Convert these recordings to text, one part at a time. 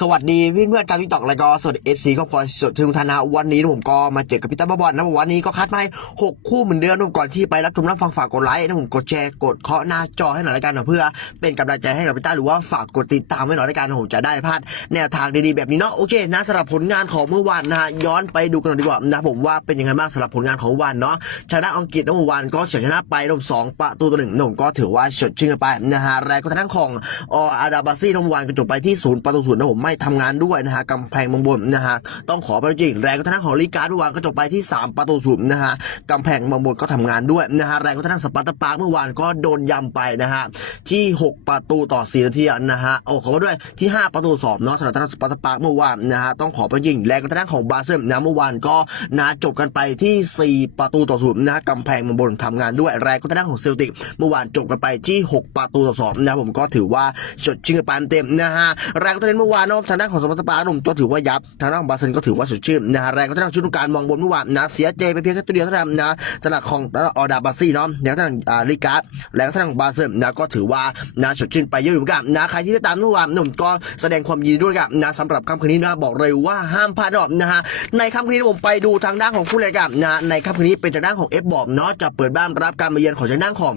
สวัสดีเพื่อนเพื่อนจากทิกตอกแล้วก็สวัสดีเอฟซีครอบครัวสดทุกท่านนะวันนี้ผมก็มาเจอกับพี่ตั้มบอลนะวันนี้ก็คัดมาหกคู่เหมือนเดิมนะก่อนที่ไปรับชมรับฟังฝากกดไลค์นะผมกดแชร์กดเคาะหน้าจอให้หน่อยละกันนะเพื่อเป็นกำลังใจให้กับพี่ตั้มหรือว่าฝากกดติดตามไว้หน่อยละกันนะผมจะได้พลาดแนวทางดีๆแบบนี้เนาะโอเคนะสำหรับผลงานของเมื่อวานนะฮะย้อนไปดูกันหน่อยดีกว่านะผมว่าเป็นยังไงบ้างสำหรับผลงานของวานเนาะชนะอังกฤษนะเมื่อวานก็เฉียชนะไปนะผมสองประตูต่อหนึ่งนะผมก็ถือว่าสดชื่นไปนะฮะแรงก็ทางของออาดาบาซี่นะเมื่อวานก็จบไปที่ศูนย์ประตูศูนย์นะผมไม่ทำงานด้วยนะฮะกำแพงเมืองบนนะฮะต้องขอไปจริงแรงก็ทางด้านของลีการ์ดเมื่อวานก็จบไปที่ 3 ประตูศูนย์นะฮะกำแพงเมืองบนก็ทำงานด้วยนะฮะแรงก็ทางด้านสปาร์ตาปาร์คเมื่อวานก็โดนยำไปนะฮะที่ 6 ประตูต่อ4นาทีนะฮะโอ้ขอด้วยที่ 5 ประตูสองเนาะสำหรับทางด้านสปาร์ตาปาร์คเมื่อวานนะฮะต้องขอไปจริงแรงก็ทางด้านของบาเซลนะเมื่อวานก็นะจบกันไปที่ 4 ประตูต่อศูนย์นะฮะกำแพงเมืองบนทำงานด้วยแรงก็ทางด้านของเซลติกเมื่อวานจบกันไปที่ 6 ประตูต่อสองนะผมก็ถือว่าสดชื่นกันไปเต็มนะฮะแรงก็ทางด้านเมื่อวานเนาะทางด้านของสปาร์ตาปาร์คผมก็ถือว่ายับทางด้านของบาเซลก็ถือว่าสดชื่นนะฮะแรงก็ทางด้านชุดการมองบนเมื่อวานนะเสียใจไปเพียงแค่ตัวเดียวเท่านั้นนะสำหรับของออดาบาซี่เนาะแล้วทางอ่าลิการ์ดแล้วทางบาเซลนะก็ถือว่านะสดชื่นไปเยอะอยู่เหมือนกันนะใครที่ได้ตามเมื่อวานหนุ่มก็แสดงความยินดีด้วยกับนะสำหรับค่ำคืนนี้นะบอกเลยว่าห้ามพลาดหรอกนะฮะในค่ำคืนนี้ผมไปดูทางด้านของคู่รายการนะในค่ำคืนนี้เป็นทางด้านของเอฟบอมเนาะจะเปิดบ้านรับการมาเยือนของทางด้านของ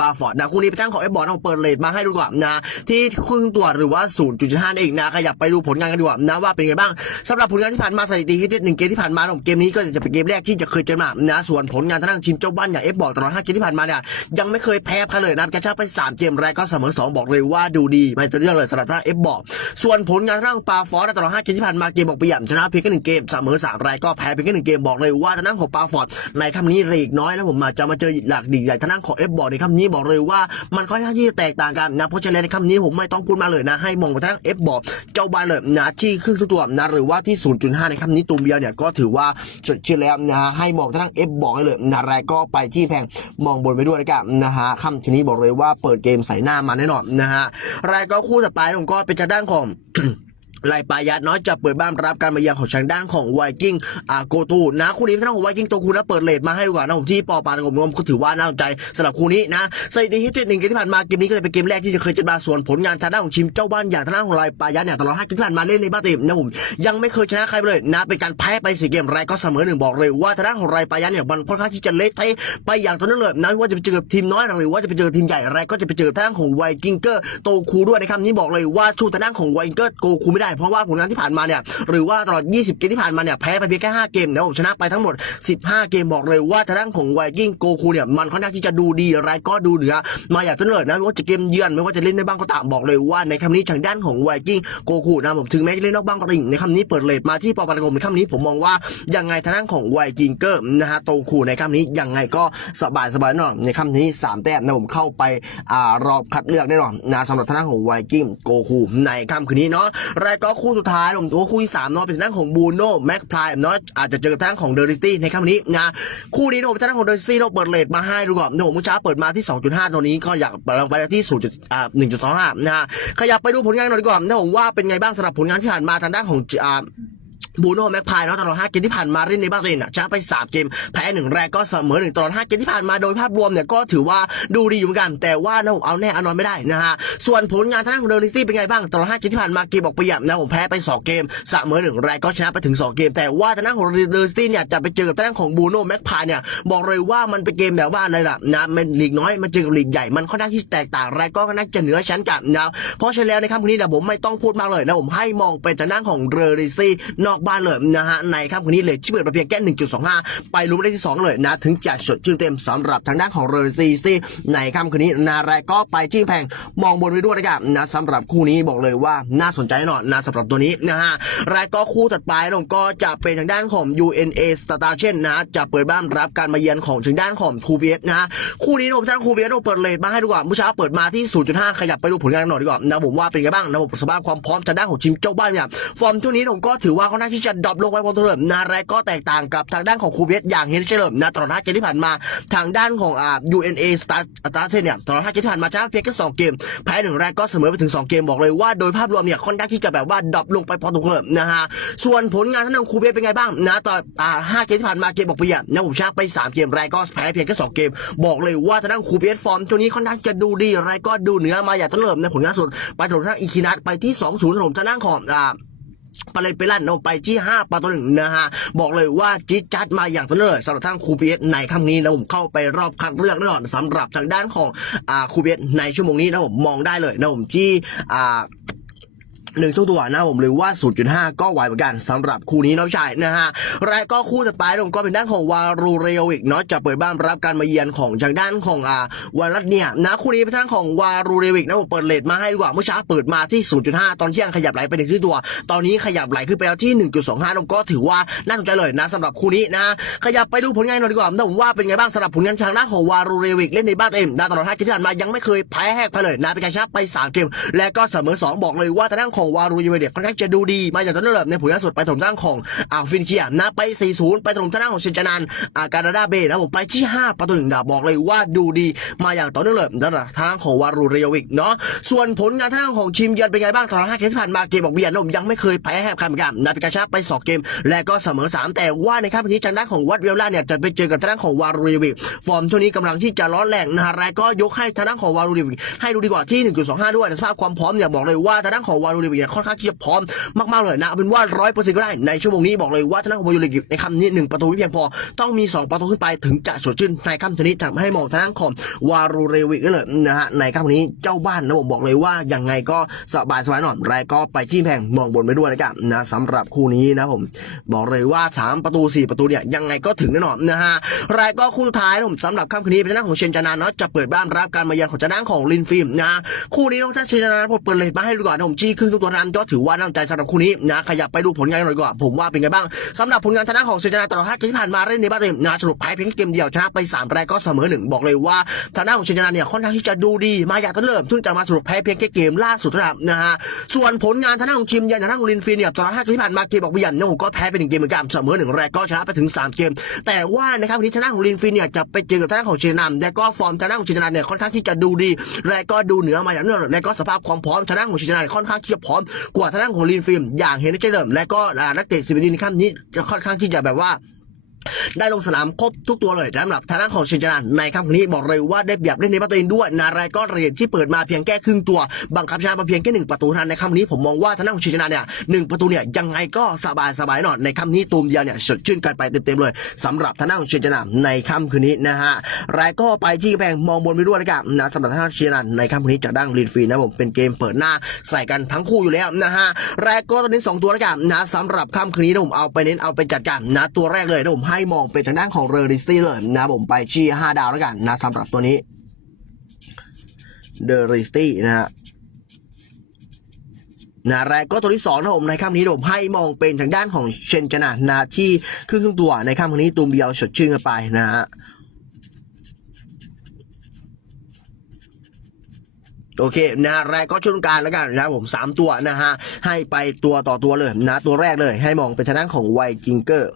ปาฟอร์ดนะคู่นี้เป็นทางของเอฟบอลเราเปิดเลทมาให้ดูก่อนนะ ที่ครึ่งตัวหรือว่า 0.5เองนะขยับไปดูผลงานกันดีกว่านะว่าเป็นไงบ้างสำหรับผลงานที่ผ่านมาสถิติที่เด็ดหนึ่งเกมที่ผ่านมาของเกมนี้ก็จะเป็นเกมแรกที่จะเคยเจอมานะส่วนผลงานทางด้านทีมเจ้าบ้านอย่างเอฟบอลตลอด5เกมที่ผ่านมาเนี่ยยังไม่เคยแพ้ใครเลยนะกระชากไป 3 เกมแรกก็เสมอ 2 บอกเลยว่าดูดีไม่ตัวเรื่องเลยสำหรับทางเอฟบอลส่วนผลงานทางด้านปาฟอร์ดตลอด5เกมที่ผ่านมาเกมบอกไปอย่างชนะเพียงแค่หนึ่งเกมเสมอ3รายก็แพ้เพียงแค่หนึ่งเกมบอกเลยว่าทางด้านของปาฟอร์ดในคำนี้ลีกน้อยแล้วผมมาจะมาเจอหลักดีใหญ่ทางด้านของเอฟบอลในคำนี้บอกเลยว่ามันค่อนข้างที่จะแตกต่างกันนะเพราะฉะนั้นในคำนี้ผมไม่ต้องพูดมาเลยนะ ให้มองไปทาง F บอร์ดเจ้าบ้านเลยนะที่ครึ่งตัวนะหรือว่าที่ 0.5 ในคำนี้ตูมเดียวเนี่ยก็ถือว่าสดชื่นแล้วนะฮะให้มองไปทาง F บอร์ดเลยนะรายก็ไปที่แพงมองบนไปด้วยนะครับนะฮะคำทีนี้บอกเลยว่าเปิดเกมใส่หน้ามาแน่นอนนะฮะรายก็คู่ต่อไปผมก็เป็นทางด้านของ ไลปายัดเนาะจะเปิดบ้านรับการมาเยือนของทางด้านของไวกิ้งอาโกตูนะคู่นี้ทางด้านของไวกิ้งตัวคู่นะเปิดเลทมาให้ดูก่อนนะผมที่ปอปานผมก็ถือว่าน่าสนใจสำหรับคู่นี้นะสถิติที่จุดหนึ่งเกมที่ผ่านมาเกมนี้ก็จะเป็นเกมแรกที่จะเคยเจอมาส่วนผลงานทางด้านของทีมเจ้าบ้านอย่างทางด้านของไลปายัดเนี่ยตลอดห้าเกมที่ผ่านมาเล่นในบ้านเต็มนะผมยังไม่เคยชนะใครเลยนะเป็นการแพ้ไปสี่เกมแรกก็เสมอหนึ่งบอกเลยว่าทางด้านของไลปายัดเนี่ยมันค่อนข้างที่จะเละเทะไปอย่างต่อเนื่องเลยนะว่าจะไปเจอทีมน้อยหรือว่าจะไปเจอทีมใหญ่แรก็จะไปเจอทางด้านของไวกิ้งเกอร์โตคูด้วยนครับนี้บอกเลยว่าชูทางด้านของไวกิ้งเกอร์โตคูไม่ได้เพราะว่าผลงานที่ผ่านมาเนี่ยหรือว่าตลอด 20 เกมที่ผ่านมาเนี่ยแพ้ไปเพียงแค่ 5 เกมนะผมชนะไปทั้งหมด 15 เกมบอกเลยว่าทางด้านของไวกิ้งโกคูเนี่ยมันค่อนข้างที่จะดูดีอะไรก็ดูเหนือมาอย่างต้นเลยนะไม่ว่าจะเกมเยือนไม่ว่าจะเล่นในบ้างก็ตามบอกเลยว่าในคำนี้ทางด้านของไวกิ้งโกคูนะผมถึงแม้จะเล่นนอกบ้างก็ตามในคำนี้เปิดเลทมาที่ปอปานกรมในคำนี้ผมมองว่ายังไงทางด้านของไวกิ้งเกอร์นะฮะโตคูในคำนี้ยังไงก็สบายสบายแน่นอนในคำนี้สามแต้มนะผมเข้าไปอ่ารอบคัดเลือกแน่นอนนะสำหรับทางด้านของไวกิ้งโกคูในค่ำคืนนี้เนาะรายก็คู่สุดท้ายผมตัวาคู่ที่สามเนาะเป็นทางด้านของบูโน่แม็กพลายเนาะอาจจะเจอกับทางด้านของเดอริตี้ในค่ำนี้นะคู่นี้นะผมทางด้านของเดอริตี้เราเปิดเลทมาให้ดูก่อนนะผมเมื่อเช้าเปิดมาที่ 2.5 ตอนนี้ก็อยากลงไปที่0อ่า1.25นะฮะขยับไปดูผลงานหน่อยดีกว่านะผมว่าเป็นไงบ้างสำหรับผลงานที่ผ่านมาทางด้านของอ่า บูโน่แม็กพายเนาะตลอด 5 เกมที่ผ่านมาเล่นในบ้านตัวเองน่ะชนะไป 3 เกม แพ้หนึ่งแรกก็เสมอหนึ่งตลอด 5 เกมที่ผ่านมาโดยภาพรวมเนี่ยก็ถือว่าดูดีอยู่เหมือนกัน แต่ว่านะผมเอาแน่เอานอนไม่ได้นะฮะ ส่วนผลงานทางด้านของเดลิซี่เป็นไงบ้างตลอด 5 เกมที่ผ่านมาเกมบอกไปหยับนะผมแพ้ไป 2 เกมเสมอหนึ่งแรกก็ชนะไปถึง 2 เกม แต่ว่าทางด้านของเดลิซี่เนี่ยจะไปเจอกับทางด้านของบูโน่แม็กพายเนี่ยบอกเลยว่ามันเป็นเกมแบบว่าอะไรล่ะนะมันลีกน้อยมันเจอกับลีกใหญ่มันค่อนข้างที่แตกต่างแรกก็น่าจะเหนือชั้นกันนะเพราะฉะนั้นแล้วในค่ำคืนนี้เดี๋ยวผมไม่ต้องพูดมากเลยนะผมให้มองเป็นทางด้านของเดลิซี่นอกบ้านเลยนะฮะในค่ำคืนนี้เลยที่เปิดมาเพียงแค่1.25 ไปลุ้นได้ที่ 2 เลยนะ ถึงจะสดชื่นเต็มสำหรับทางด้านของเรอซีซีในค่ำคืนนี้นารายก็ไปที่แพงมองบนไว้ด้วยนะครับนะสำหรับคู่นี้บอกเลยว่าน่าสนใจแน่นอนนะสำหรับตัวนี้นะฮะรายก็คู่ถัดไปลงก็จะเป็นทางด้านของ UNA s t a r เช่นนะจะเปิดบ้านรับการมาเยือนของทางด้านของคูเบียสนะฮะคู่นี้ผมทางคูเบียสเปิดเลทมาให้ดูก่อนเมื่อเช้าเปิดมาที่ 0.5 ขยับไปดูผลงานกันหน่อยดีกว่านะผมว่าเป็นไงบ้างนะผมสภาพความพร้อมทางด้านของทีมเจ้าบ้านเนี่ยฟอร์มช่วงนี้ผมก็ถือว่าเขาข้าที่จะดรอปลงไปพอตัวเดิมนะและก็แตกต่างกับทางด้านของคูเบสอย่างเห็นได้เฉลิมนะตลอดห้าเกมที่ผ่านมาทางด้านของอ่า UNA Star Star เนี่ยตลอดห้าเกมที่ผ่านมาชนะเพียงแค่สองเกมแพ้หนึ่งแรกก็เสมอไปถึงสองเกมบอกเลยว่าโดยภาพรวมเนี่ยค่อนข้างที่จะแบบว่าดรอปลงไปพอตัวเดิมนะฮะส่วนผลงานทางด้านของคูเบสเป็นไงบ้างนะต่ออ่าห้าเกมที่ผ่านมาเกมบอกไปอย่างนะผมชนะไปสามเกมแรกก็แพ้เพียงแค่สองเกม บอกเลยว่าทางด้านคูเบสฟอร์มช่วงนี้ค่อนข้างจะดูดีไรก็ดูเหนือมาอย่างต้นเริ่มในผลงานสุดไปถล่มทางอีคินัทไปที่2 0ถล่มทางด้านของอ่า ปเลยไปลั่นลงไปที่ 5ประตูหนึ่งนะฮะ บอกเลยว่าจิ๊ดจัดมาอย่างต้นเลยสำหรับทางครูเบียในครั้งนี้นะผมเข้าไปรอบคัดเลือกแน่นอนสำหรับทางด้านของอ่าครูเบียในชั่วโมงนี้นะผมมองได้เลยนะผมที่อ่า หนึ่งช่วงตัวนะผมหรือว่า 0.5 ก็ไหวเหมือนกันสำหรับคู่นี้น้องชายนะฮะและก็คู่ต่อไปผมก็เป็นด้านของวารูเรโอวิกเนาะจะเปิดบ้านรับการมาเยือนของทางด้านของอ่าวารัตเนี่ยนะคู่นี้เป็นทางของวารูเรโอวิกนะผมเปิดเลทมาให้ดีกว่าเมื่อเช้าเปิดมาที่ 0.5 ตอนเที่ยงขยับไหลไปถึงที่ตัว ตอนนี้ขยับไหลขึ้นไปแล้วที่ 1.25ผมก็ถือว่าน่าสนใจเลยนะสำหรับคู่นี้นะขยับไปดูผลงานหน่อยดีกว่าผมว่าเป็นไงบ้างสำหรับผลงานทางด้านของวารูเรโอวิกเล่นในบ้านเองนะตลอด5เกมที่ผ่านมายังไม่เคยแพ้แหกไปเลยนะเป็นการชนะไปสามเกมและก็เสมอสองบอกเลยว่าทางด้านของวารูเรโอวิกเนี่ยค่อนข้างจะดูดี มาจากต้นเริ่มในผลงานสุดไปถล่มทางด้านของอ่าฟินเคียนะไป 4-0 ไปถล่มทางด้านของเชนจานันอาการาดาเบนะผมไปที่ 5 ประตูหนึ่งดาบบอกเลยว่าดูดี มาอย่างต่อเนื่องเลยสำหรับทางของวารูเรโอวิกเนาะส่วนผลงานทางของทีมเยือนเป็นไงบ้างตลอด5เกมที่ผ่านมาเกมบอกเบียนผมยังไม่เคยแพ้แหบใครเหมือนกันนะเป็นการชนะไป 2 เกม และก็เสมอ 3 แต่ว่าในครั้งนี้ทางด้านของวัดเวลล่าเนี่ยจะไปเจอกับทางด้านของวารูเรโอวิกฟอร์มช่วงนี้กำลังที่จะร้อนแรงนะฮะและก็ยกให้ทางด้านของวารูเรโอวิกให้ดูดีกว่าที่ 1.25 ด้วยแต่สภาพความพร้อมเนี่ยบอกเลยว่าทางของวารูเรโอวิกเนี่ยค่อนข้างที่จะพร้อมมากๆเลยนะเอาเป็นว่าร้อยเปอร์เซ็นต์ก็ได้ในชั่วโมงนี้บอกเลยว่าทางด้านของวารูรโอวิกในคำนี้หนึ่งประตูไม่เพียงพอต้องมีสองประตูขึ้นไปถึงจะสดชื่นในค่ำนี้ทำให้มองทางด้านของวารูเรวิกเลยนะฮะในค่ำนี้เจ้าบ้านนะผมบอกเลยว่ายังไงก็สบายสบายหน่อยและก็ไปที่แพงมองบนไปด้วยนะครับนะสำหรับคู่นี้นะผมบอกเลยว่าสามประตูสี่ประตูเนี่ยยังไงก็ถึงแน่นอนนะฮะและก็คู่ท้ายนะผมสำหรับค่ำคืนนี้เป็นทางด้านของเชนจานาเนาะจะเปิดบ้านรับการมาเยือนของทางด้านของลินฟิล์มนะฮะคู่นี้น้องท่านเชนจานาผมเปิดเลยมาให้ดูก่อนนะผมจี้ครึ่งทุกตัวนั้นก็ถือว่าน่าสนใจสำหรับคู่นี้นะขยับไปดูผลงานหน่อยดีกว่า ผมว่าเป็นไงบ้างสำหรับผลงานทางด้านของเชจนาตลอดห้าเกมที่ผ่านมาเล่นในบ้านเต็มนะสรุปแพ้เพียงแค่เกมเดียวชนะไปสามแรกก็เสมอหนึ่งบอกเลยว่าทางด้านของเชจนาเนี่ยค่อนข้างที่จะดูดีมาอยางต้นเริ่มซึ่งจะมาสรุปแพ้เพียงแค่เกมล่าสุดเท่านั้นะฮะส่วนผลงานทางด้านของทีมยือนทางด้านของลินฟิล์มเนี่ยตลอดห้าเกมที่ผ่านมาเกมบอกเบียนเนี่ยผมก็แพ้ไปหนึ่งเกมเหมือนกันเสมอหนึ่งแรกก็ชนะไปถึงสามเกม แต่ว่านะครับวันนี้ทางด้าของลินฟินเนี่ยจะไปเจอกับทางด้านของเชนามและก็ฟอร์มทางด้านของเชนามเนี่ยค่อนข้างที่จะดูดี และก็ดูเหนือมาอย่างเนื่องและก็สภาพความพร้อมทางด้านของเชนามค่อนข้างที่จะพร้อมกว่าทางด้านของลีนฟิล์มอย่างเห็นได้ชัดเจนและก็นักเตะสิบเอ็ดในค่ำนี้จะค่อนข้างที่จะแบบว่า ได้ลงสนามครบทุกตัวเลยสำหรับทางด้านของเชนจานันในครั้งนี้บอกเลยว่าได้เปรียบเล่นในประตูเองด้วย นารายก็เรียนที่เปิดมาเพียงแค่ครึ่งตัว บังคับชนะมาเพียงแค่หนึ่งประตูเท่านั้นในครั้งนี้ผมมองว่าทางด้านของเชนจานันเนี่ยหนึ่งประตูเนี่ยยังไงก็สบายสบายหน่อยในครั้งนี้ตูมเดียวเนี่ยสดชื่นกันไปเต็มๆเลยสำหรับทางด้านของเชนจานันในค่ำคืนนี้นะฮะรายก็ไปที่แพงมองบนไปด้วยแล้วกันนะสำหรับทางด้านเชนจานันในค่ำคืนนี้จากด้านลินฟรีนะผมเป็นเกมเปิดหน้าใส่กันทั้งคู่อยู่แล้วนะฮะรายก็ตอนนี้สองตัวแล้วกันนะสำหรับค่ำคืนนี้ผมเอาไปเน้นเอาไปจัดการนะตัวแรกเลยนะผมให้มองเป็นทางด้านของเรอริสตี้เลยนะผมไปชี้ห้าดาวแล้วกันนะสำหรับตัวนี้เดอริสตี้นะฮะนะแรกก็ตัวที่สองนะผมในค่ำนี้ผมให้มองเป็นทางด้านของเชนจนะนะที่ครึ่งครึ่งตัวในค่ำนนี้ตูมเดียวสดชื่นกันไปนะฮะโอเคนะแรกก็ช่วงการแล้วกันนะผมสามตัวนะฮะให้ไปตัวต่อตัวเลยนะตัวแรกเลย ให้มองเป็นทางด้านของไวกิงเกอร์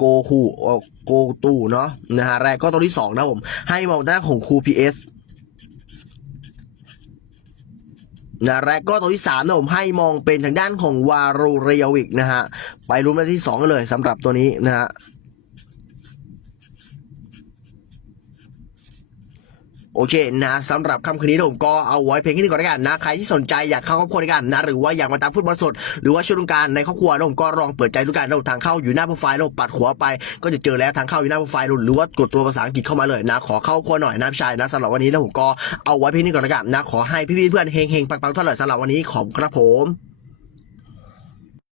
โกคูเอ่อโกตูเนาะนะฮะแรกก็ตัวที่สองนะผม ให้มองด้านของครูพีเอสนะแรกก็ตัวที่สามนะผมให้มองเป็นทางด้านของวารูเรียวิกนะฮะ ไปรุ้นไปที่สองเลยสำหรับตัวนี้นะฮะ โอเคนะสำหรับค่ำคืนนี้ผมก็เอาไว้เพียงแค่นี้ก่อนแล้วกันนะใครที่สนใจอยากเข้าครอบครัวด้วยกันนะหรือว่าอยากมาตามฟุตบอลสด หรือว่าช่วยดูการในครอบครัวผมก็ลองเปิดใจดูกันนะทางเข้าอยู่หน้าโปรไฟล์เราปัดขวไป ก็จะเจอแล้วทางเข้าอยู่หน้าโปรไฟล์หรือว่ากดตัวภาษาอังกฤษเข้ามาเลยนะ ขอเข้าครัวหน่อยนะชายนะสำหรับวันนี้นะผมก็เอาไว้เพียงนี้ก่อนแล้วกันนะขอให้พี่ๆเพื่อนเฮงๆปังๆเท่าไหร่สำหรับวันนี้ขอบครับผม